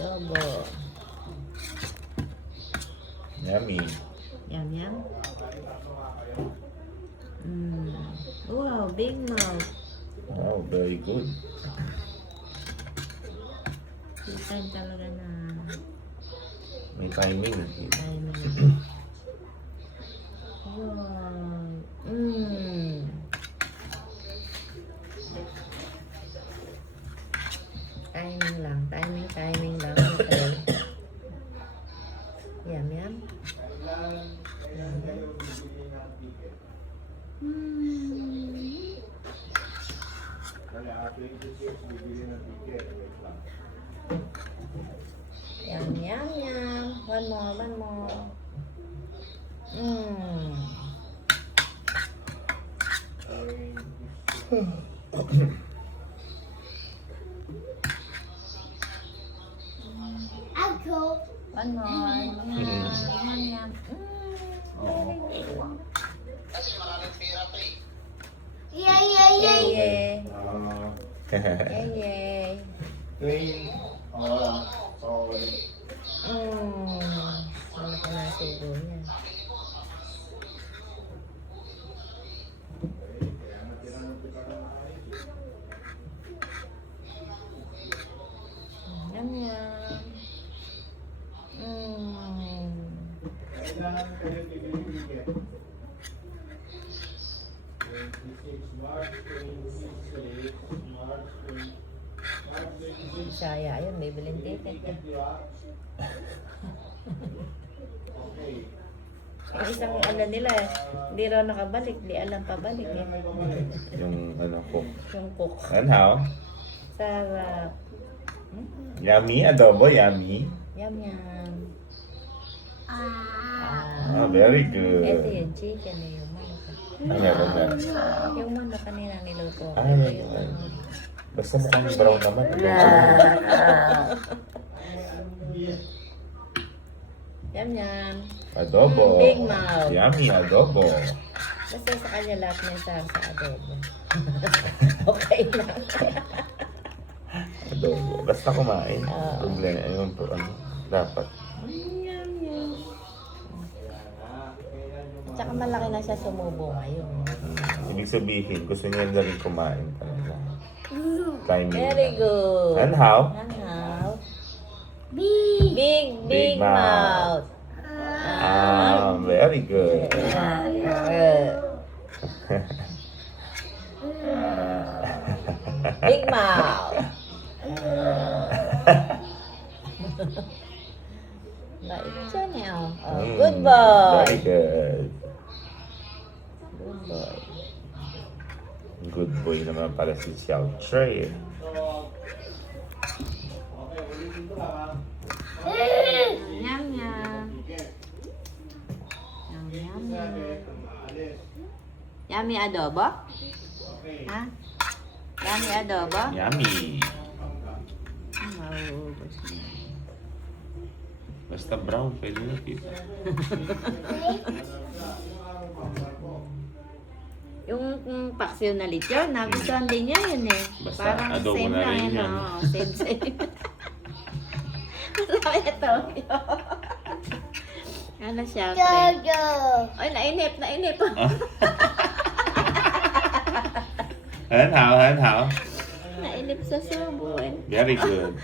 Adobo. Yummy. Yum, yum. Wow, big mouth. Wow, very good. Time talaga na May timing. timing. Wow. Timing lang. Timing lang. Okay. Yum, yum. Yum, yum, yum. One more. One more. Yum, yum. Yay. Yay. Wala ka na sugo niya. Yum, yum. Saya yun, may bilhin ticket eh. Yung isang ano nila, hindi raw nakabalik, di alam pabalik eh. Yung ano ko. Yung cook. And how? Sarap. Yummy, adobo, yummy. Yum yum. Oh, very Ito good. yung chicken eh, yung manok. Meron na. Yung manok kanina niluto. Ay, Ito yung ay. ano. Basta mukhang brown naman. Yum yum. Adobo. Big mouth. Yummy, adobo. Basta sa kanya lahat may sa adobo. Okay lang. Adobo. Basta kumain. Oo. Problema. Ayun po, ano, dapat. Yum yum. Tsaka malaki na siya sumubo ngayon. Ibig sabihin, gusto niya na rin kumain talaga. Timing. Very good. And how? And how? Big mouth. Very good. Big mouth. Bait siya niya. Oh, good boy. Very good. Good boy. Good boy naman pala si Xiao Trey. Yum yum. Yum yum. Yummy adobo? Ha? Yummy adobo? Yummy. Maubos na. Basta brown, pwede na kita. Yung paksiw na lechon, nagustuhan din niya yun eh. Basta Parang adobo same na lang rin yun. yan. Oo, same. Sabi ito. Ano siya? Ay, nainip. And how? Nainip sa subo eh. Very good.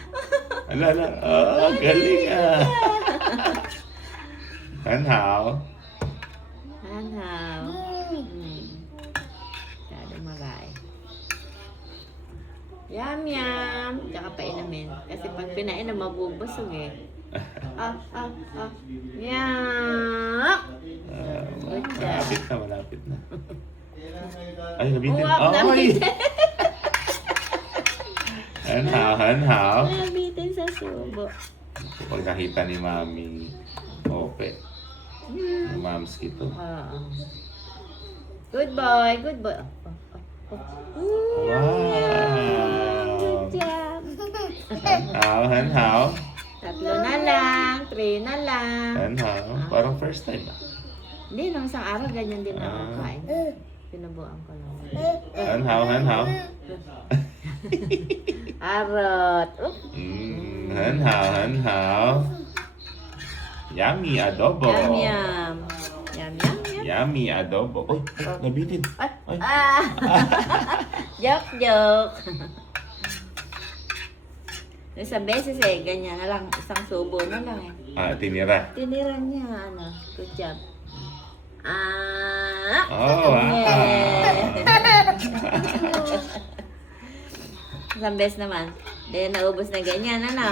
Ala. Oh, galing ah. And how? Ano? Masyado maray. Yum yum. Tsaka painumin. Kasi pag pinainom, mabubusog eh. Yak! Good job. Malapit na. Ay, nabitin. Uwap, Ay! nabitin. And how? Nabitin sa subo. Pag nakita ni Mami, ope. Yung moms kito. Oo. Good boy. Wow! Good job. And how? 3 na lang. 3 na lang. And how? Parang first time ah. Hindi, nung isang araw, ganyan din ako kain. Pinubuan ko lang. And how? Arot. Oop. 很好，很好。Yummy adobo. Yum, yum. Yum, yum, yum. Yummy adobo. Uy, nabitin. Ay, Ay. ah. Joke, joke. Isang beses eh, ganyan na lang. Isang subo na lang eh. Tinira. Tinira niya, ano. Good job. Ah! Oh, wow. Yeah. Isang beses naman. Then, naubos na ganyan, ano.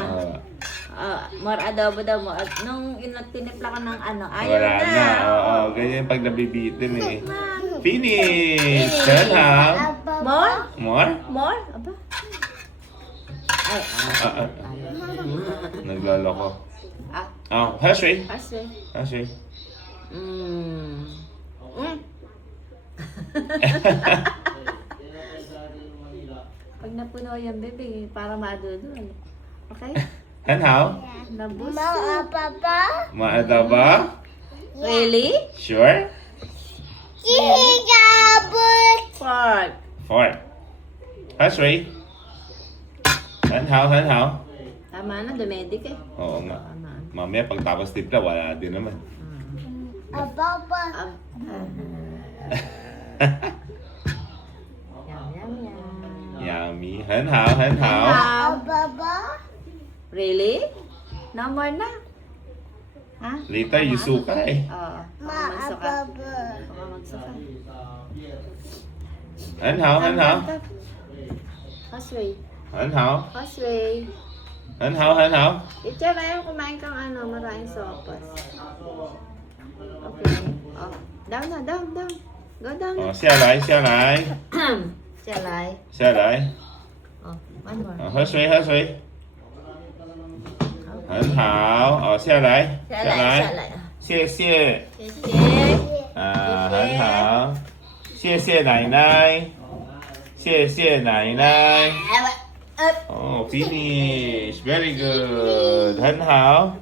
More adobo daw mo. At nung tinipla ko ng ano, ayaw Wala na. na. Oo, ganyan pag nabibitin eh. Finish! Hanhao. More? More? More? Aba? Ay, Nagloloko. ah. Oh, Hershey. Kasi. Hershey. Mm. Mm. Pag napuno yung bebe, para madudol. Okay? Hanhao. Nabus. Maadaba? Really? Sure? Pork. Four. Hershey. Hanhao. Tama na, dumedic eh. Oo nga. Tama. Mamaya pagtapos tipla, wala din naman. Yum, yum, yum. Yummy. Hanhao. Really? No more na? Ha? Later, you suka eh. Oo. Baka magsuka. Baka magsuka. Hanhao. Causeway. Hanhao. Causeway. Hanhao. Itcha, ayaw kumain kang ano, maraming sopas. Okay. Oh. Down na, down. Go down na. 下来。 Salay. 下来。 Oh, one more. 喝水。很好。下来。 Salay. 谢谢。 谢谢。很好。谢谢奶奶。谢谢奶奶。Up. Oh, finish. Very good. 很好。